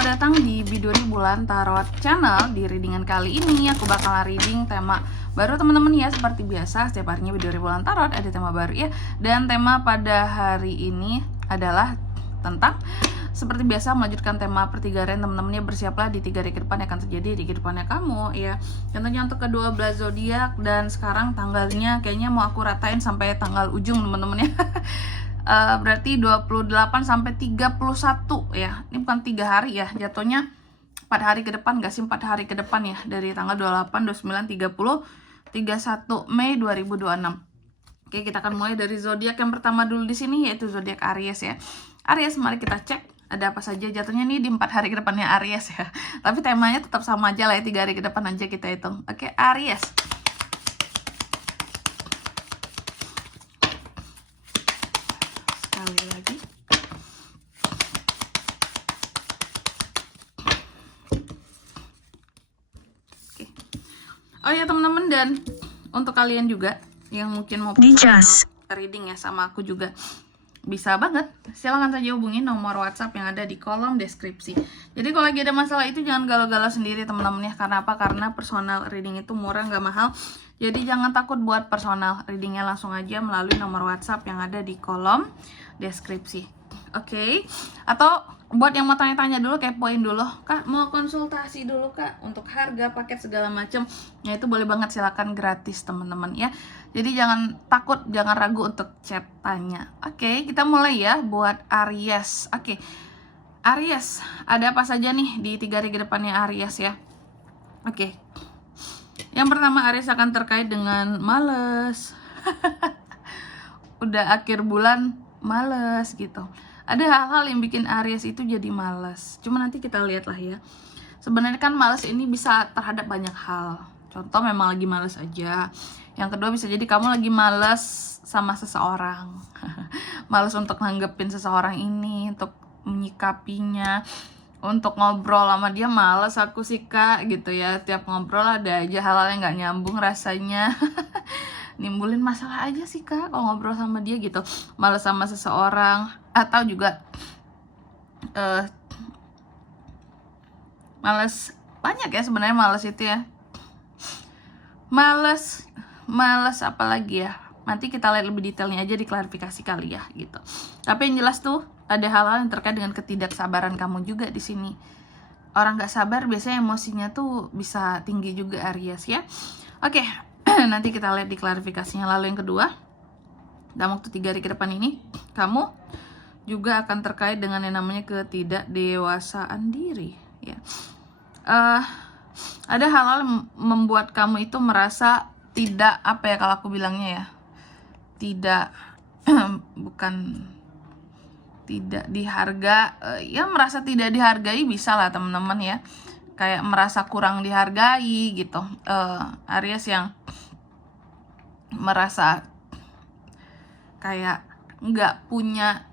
selamat datang di Biduri Bulan Tarot Channel. Di readingan kali ini aku bakal reading tema baru teman-teman ya. Seperti biasa setiap harinya Biduri Bulan Tarot ada tema baru ya. Dan tema pada hari ini adalah tentang seperti biasa melanjutkan tema pertigaian teman-teman ya. Bersiaplah di 3 hari ke depan yang akan terjadi di kehidupannya kamu ya. Contohnya untuk ke-12 zodiak, dan sekarang tanggalnya kayaknya mau aku ratain sampai tanggal ujung teman-teman ya. Berarti 28 sampai 31 ya. Ini bukan 3 hari ya, jatuhnya 4 hari ke depan, gak sih 4 hari ke depan ya, dari tanggal 28, 29, 30, 31 Mei 2026. Oke, kita akan mulai dari zodiak yang pertama dulu di sini, yaitu zodiak Aries ya. Aries, mari kita cek ada apa saja jatuhnya nih di 4 hari ke depannya Aries ya. Tapi temanya tetap sama aja lah ya, 3 hari ke depan aja kita hitung. Oke, Aries. Sekali lagi. Oke. Oh ya teman-teman, dan untuk kalian juga yang mungkin mau reading ya sama aku juga, bisa banget, silahkan saja hubungi nomor WhatsApp yang ada di kolom deskripsi. Jadi kalau lagi ada masalah itu jangan galau-galau sendiri teman-teman ya. Karena apa? Karena personal reading itu murah, nggak mahal. Jadi jangan takut buat personal readingnya, langsung aja melalui nomor WhatsApp yang ada di kolom deskripsi. Oke. Atau buat yang mau tanya-tanya dulu, kepoin dulu, Kak mau konsultasi dulu Kak untuk harga paket segala macam, ya itu boleh banget, silakan, gratis teman-teman ya. Jadi jangan takut, jangan ragu untuk chat tanya. Oke, kita mulai ya buat Aries. Oke, Aries, ada apa saja nih di 3 hari ke depannya Aries ya. Oke, yang pertama Aries akan terkait dengan males. Udah akhir bulan males gitu. Ada hal-hal yang bikin Aries itu jadi males. Cuma nanti kita lihat lah ya. Sebenarnya kan males ini bisa terhadap banyak hal. Contoh memang lagi males aja. Yang kedua bisa jadi kamu lagi males sama seseorang. Males untuk nanggepin seseorang ini, untuk menyikapinya, untuk ngobrol sama dia males aku sih Kak gitu ya. Tiap ngobrol ada aja hal-hal yang gak nyambung rasanya. Nimbulin masalah aja sih Kak kalau ngobrol sama dia gitu. Males sama seseorang, atau juga males, banyak ya sebenarnya males itu ya. Males apa lagi ya, nanti kita lihat lebih detailnya aja di klarifikasi kali ya gitu. Tapi yang jelas tuh ada hal-hal yang terkait dengan ketidaksabaran kamu juga di sini. Orang gak sabar biasanya emosinya tuh bisa tinggi juga Aries ya. Oke. Nanti kita lihat di klarifikasinya. Lalu yang kedua, dalam waktu 3 hari ke depan ini kamu juga akan terkait dengan yang namanya ketidakdewasaan diri ya. Ada hal-hal yang membuat kamu itu merasa tidak, apa ya kalau aku bilangnya ya, tidak bukan tidak diharga, ya merasa tidak dihargai bisa lah teman-teman ya. Kayak merasa kurang dihargai gitu. Aries yang merasa kayak nggak punya,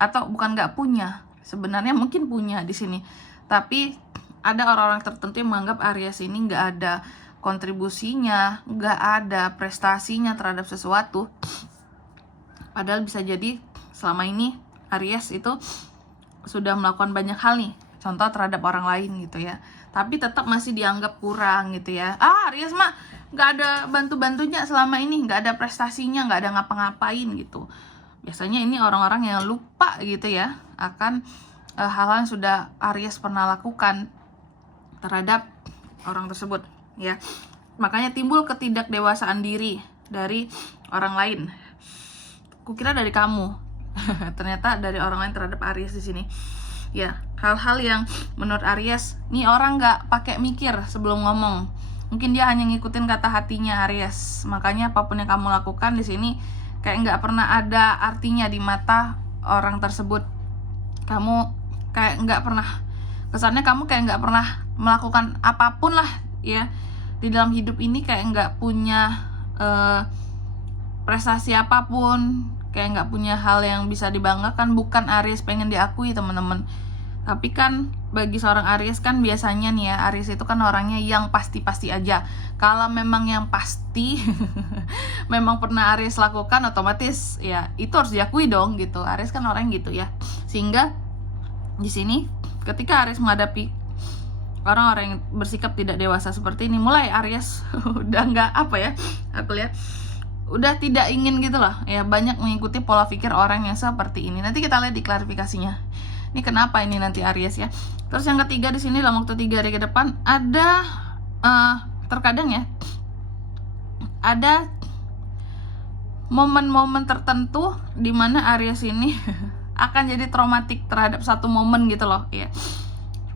atau bukan nggak punya, sebenarnya mungkin punya di sini, tapi ada orang-orang tertentu yang menganggap Aries ini nggak ada kontribusinya, nggak ada prestasinya terhadap sesuatu. Padahal bisa jadi selama ini Aries itu sudah melakukan banyak hal nih, contoh terhadap orang lain gitu ya, tapi tetap masih dianggap kurang gitu ya. Aries mah nggak ada bantu-bantunya selama ini, nggak ada prestasinya, nggak ada ngapa-ngapain gitu. Biasanya ini orang-orang yang lupa gitu ya akan hal-hal yang sudah Aries pernah lakukan terhadap orang tersebut ya. Makanya timbul ketidakdewasaan diri dari orang lain. Kukira dari kamu, ternyata dari orang lain terhadap Aries di sini. Ya, hal-hal yang menurut Aries, nih orang nggak pakai mikir sebelum ngomong. Mungkin dia hanya ngikutin kata hatinya Aries. Makanya apapun yang kamu lakukan di sini kayak nggak pernah ada artinya di mata orang tersebut. Kamu kayak nggak pernah, kesannya kamu kayak nggak pernah melakukan apapun lah ya di dalam hidup ini, kayak nggak punya prestasi apapun, kayak nggak punya hal yang bisa dibanggakan. Bukan Aries pengen diakui teman-teman, tapi kan bagi seorang Aries kan biasanya nih ya, Aries itu kan orangnya yang pasti-pasti aja. Kalau memang yang pasti memang pernah Aries lakukan, otomatis ya itu harus diakui dong gitu. Aries kan orang gitu ya. Sehingga di sini ketika Aries menghadapi orang-orang yang bersikap tidak dewasa seperti ini, mulai Aries udah nggak apa ya, aku lihat udah tidak ingin gitu loh ya, banyak mengikuti pola pikir orang yang seperti ini. Nanti kita lihat di klarifikasinya ini kenapa ini nanti Aries ya. Terus yang ketiga di sini dalam waktu 3 hari ke depan ada terkadang ya ada momen-momen tertentu di mana Aries ini akan jadi traumatik terhadap satu momen gitu loh ya.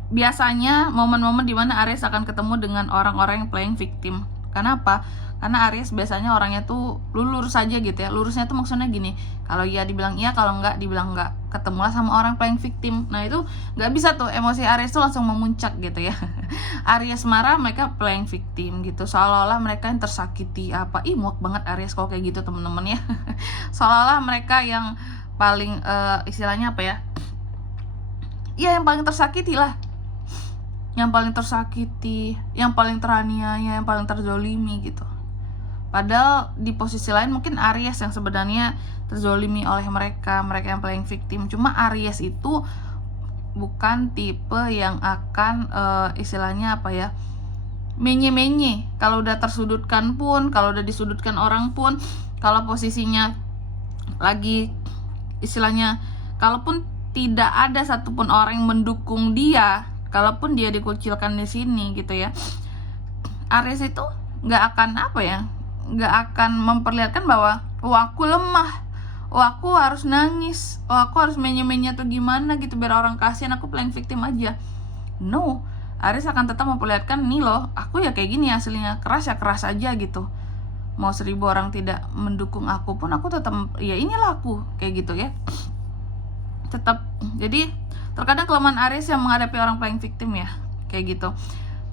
Biasanya momen-momen di mana Aries akan ketemu dengan orang-orang yang playing victim. Kenapa? Karena Aries biasanya orangnya tuh lurus saja gitu ya. Lurusnya tuh maksudnya gini, kalau iya dibilang iya, kalau enggak dibilang enggak. Ketemulah sama orang playing victim. Nah itu nggak bisa tuh, emosi Aries tuh langsung memuncak gitu ya. Aries marah, mereka playing victim gitu, seolah-olah mereka yang tersakiti apa. Ih muak banget Aries kalau kayak gitu temen-temen ya. Seolah-olah mereka yang paling istilahnya apa ya, ya yang paling tersakiti lah, yang paling tersakiti, yang paling teraniaya, yang paling terzolimi gitu. Padahal di posisi lain mungkin Aries yang sebenarnya terzolimi oleh mereka yang playing victim. Cuma Aries itu bukan tipe yang akan istilahnya apa ya, menye-menye. Kalau udah tersudutkan pun, kalau udah disudutkan orang pun, kalau posisinya lagi istilahnya, kalaupun tidak ada satupun orang yang mendukung dia, kalaupun dia dikucilkan di sini gitu ya, Aries itu nggak akan apa ya, nggak akan memperlihatkan bahwa aku lemah, aku harus nangis, aku harus menye-menye atau gimana gitu biar orang kasihan, aku playing victim aja. No, Aries akan tetap memperlihatkan, nih loh, aku ya kayak gini aslinya, keras ya keras aja gitu. Mau 1000 orang tidak mendukung aku pun aku tetap, ya inilah aku kayak gitu ya. Tetap. Jadi terkadang kelemahan Aries yang menghadapi orang playing victim ya, kayak gitu.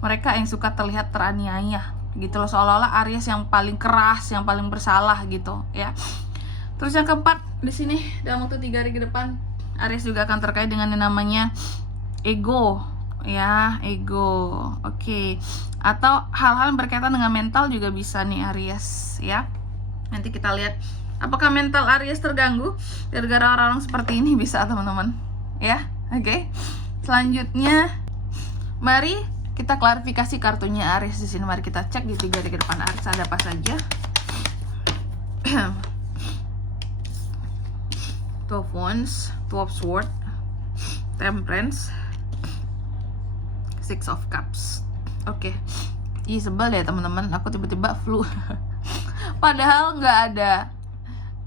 Mereka yang suka terlihat teraniaya gitu loh, seolah-olah Aries yang paling keras, yang paling bersalah gitu ya. Terus yang keempat di sini dalam waktu 3 hari ke depan, Aries juga akan terkait dengan yang namanya ego ya, ego. Oke. Atau hal-hal yang berkaitan dengan mental juga bisa nih Aries ya. Nanti kita lihat apakah mental Aries terganggu gara-gara orang-orang seperti ini, bisa teman-teman ya. Oke. Selanjutnya mari kita klarifikasi kartunya Aries di sini. Mari kita cek di 3 hari ke depan Aries ada apa saja. Two of Wands, Two of Swords, Temperance, Six of Cups. Oke. Ih sebel ya teman-teman, aku tiba-tiba flu. Padahal nggak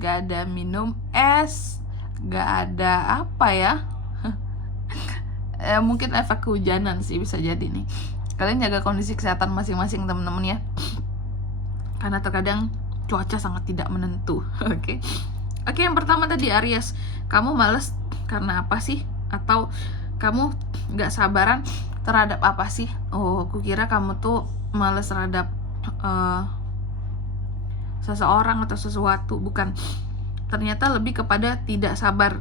ada minum es, nggak ada apa ya. Mungkin efek kehujanan sih, bisa jadi nih. Kalian jaga kondisi kesehatan masing-masing teman-teman ya, karena terkadang cuaca sangat tidak menentu. Oke, yang pertama tadi Aries, kamu males karena apa sih? Atau kamu nggak sabaran terhadap apa sih? Oh, aku kira kamu tuh males terhadap seseorang atau sesuatu. Bukan, ternyata lebih kepada tidak sabar.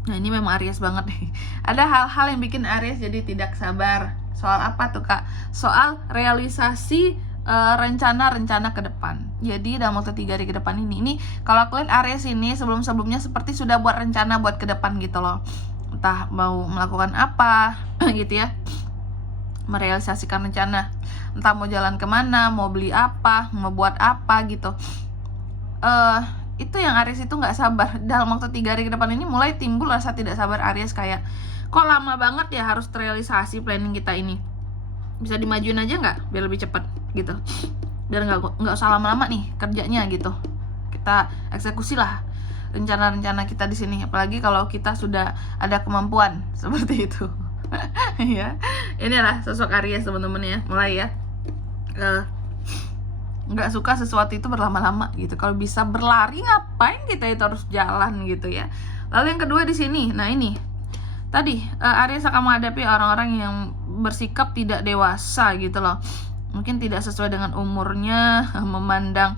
Nah ini memang Aries banget nih. Ada hal-hal yang bikin Aries jadi tidak sabar. Soal apa tuh kak? Soal realisasi rencana-rencana ke depan. Jadi dalam waktu 3 hari ke depan ini kalau kalian Aries ini sebelum-sebelumnya seperti sudah buat rencana buat ke depan gitu loh. Entah mau melakukan apa gitu ya, merealisasikan rencana. Entah mau jalan kemana, mau beli apa, mau buat apa gitu. Itu yang Aries itu nggak sabar. Dalam waktu 3 hari ke depan ini mulai timbul rasa tidak sabar Aries, kayak kok lama banget ya harus terrealisasi planning kita ini. Bisa dimajuin aja nggak biar lebih cepat gitu, biar nggak usah lama-lama nih kerjanya gitu. Kita eksekusi lah rencana-rencana kita di sini, apalagi kalau kita sudah ada kemampuan seperti itu. Ya, inilah sosok Aries teman-teman ya, mulai ya. Nggak suka sesuatu itu berlama-lama gitu. Kalau bisa berlari ngapain kita itu harus jalan gitu ya. Lalu yang kedua di sini, nah ini tadi Aries akan menghadapi orang-orang yang bersikap tidak dewasa gitu loh. Mungkin tidak sesuai dengan umurnya, memandang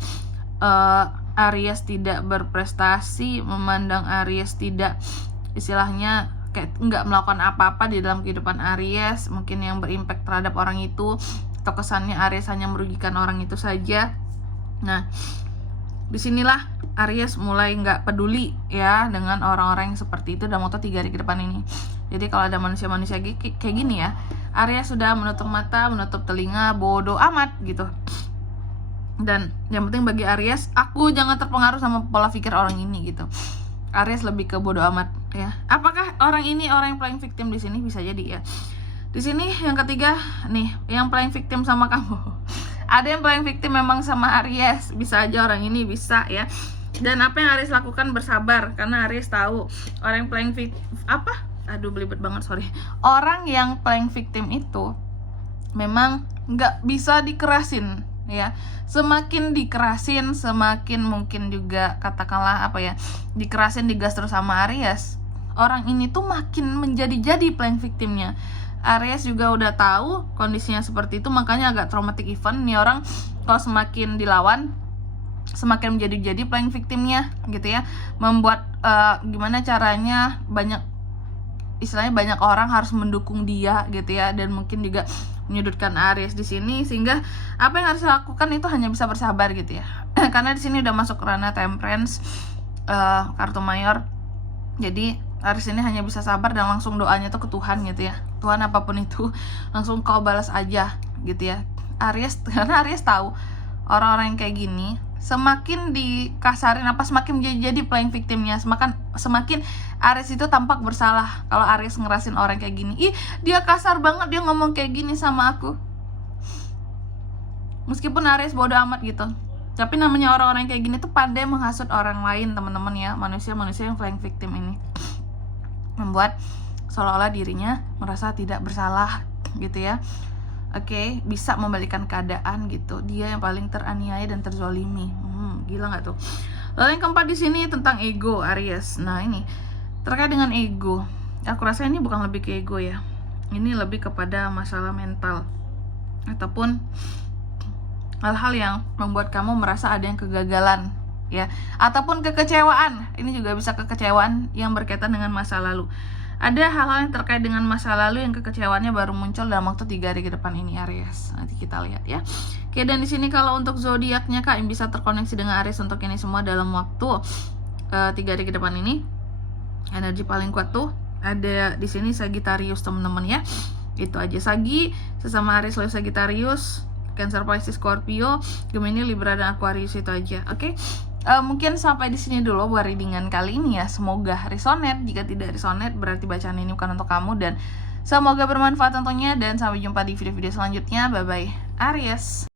Aries tidak berprestasi, memandang Aries tidak istilahnya kayak nggak melakukan apa-apa di dalam kehidupan Aries. Mungkin yang berimpact terhadap orang itu, atau kesannya Aries hanya merugikan orang itu saja. Nah, disinilah Aries mulai nggak peduli ya dengan orang-orang yang seperti itu dalam waktu 3 hari ke depan ini. Jadi kalau ada manusia-manusia kayak gini ya, Aries sudah menutup mata, menutup telinga, bodoh amat gitu. Dan yang penting bagi Aries, aku jangan terpengaruh sama pola pikir orang ini gitu. Aries lebih ke bodoh amat ya. Apakah orang ini orang yang paling victim di sini? Bisa jadi ya. Di sini yang ketiga nih, yang paling victim sama kamu. Ada yang paling victim memang sama Aries, bisa aja orang ini, bisa ya. Dan apa yang Aries lakukan? Bersabar, karena Aries tahu orang yang paling belibet banget, sorry. Orang yang paling victim itu memang nggak bisa dikerasin ya. Semakin dikerasin, semakin mungkin juga katakanlah dikerasin, digas terus sama Aries, orang ini tuh makin menjadi paling victimnya. Aries juga udah tahu kondisinya seperti itu, makanya agak traumatic event. Nih orang kalau semakin dilawan, semakin menjadi paling victimnya gitu ya. Membuat gimana caranya banyak orang harus mendukung dia gitu ya, dan mungkin juga menyudutkan Aries di sini, sehingga apa yang harus dilakukan itu hanya bisa bersabar gitu ya. Karena di sini udah masuk ranah Temperance, kartu mayor. Jadi Aries ini hanya bisa sabar dan langsung doanya tuh ke Tuhan gitu ya. Tuhan apapun itu langsung kau balas aja gitu ya. Karena Aries tahu orang-orang yang kayak gini semakin dikasarin semakin jadi playing victimnya, semakin Aries itu tampak bersalah. Kalau Aries ngerasin orang kayak gini, ih dia kasar banget, dia ngomong kayak gini sama aku, meskipun Aries bodoh amat gitu. Tapi namanya orang-orang kayak gini tuh pandai menghasut orang lain, teman-teman ya. Manusia-manusia yang playing victim ini membuat seolah-olah dirinya merasa tidak bersalah gitu ya. Oke, bisa membalikan keadaan gitu. Dia yang paling teraniaya dan terzolimi. Gila nggak tuh? Lalu yang keempat di sini tentang ego Aries. Nah ini terkait dengan ego. Aku rasa ini bukan lebih ke ego ya. Ini lebih kepada masalah mental ataupun hal-hal yang membuat kamu merasa ada yang kegagalan ya, ataupun kekecewaan. Ini juga bisa kekecewaan yang berkaitan dengan masa lalu. Ada hal-hal yang terkait dengan masa lalu yang kekecewaannya baru muncul dalam waktu 3 hari ke depan ini Aries. Nanti kita lihat ya. Oke, dan di sini kalau untuk zodiaknya Kak yang bisa terkoneksi dengan Aries untuk ini semua dalam waktu 3 hari ke depan ini, energi paling kuat tuh ada di sini Sagittarius teman-teman ya. Itu aja, Sagi sesama Aries lalu Sagittarius, Cancer, Pisces, Scorpio, Gemini, Libra, dan Aquarius, itu aja. Oke. Mungkin sampai di sini dulu buat readingan kali ini ya. Semoga resonate. Jika tidak resonate berarti bacaan ini bukan untuk kamu, dan semoga bermanfaat tentunya. Dan sampai jumpa di video-video selanjutnya. Bye bye Aries.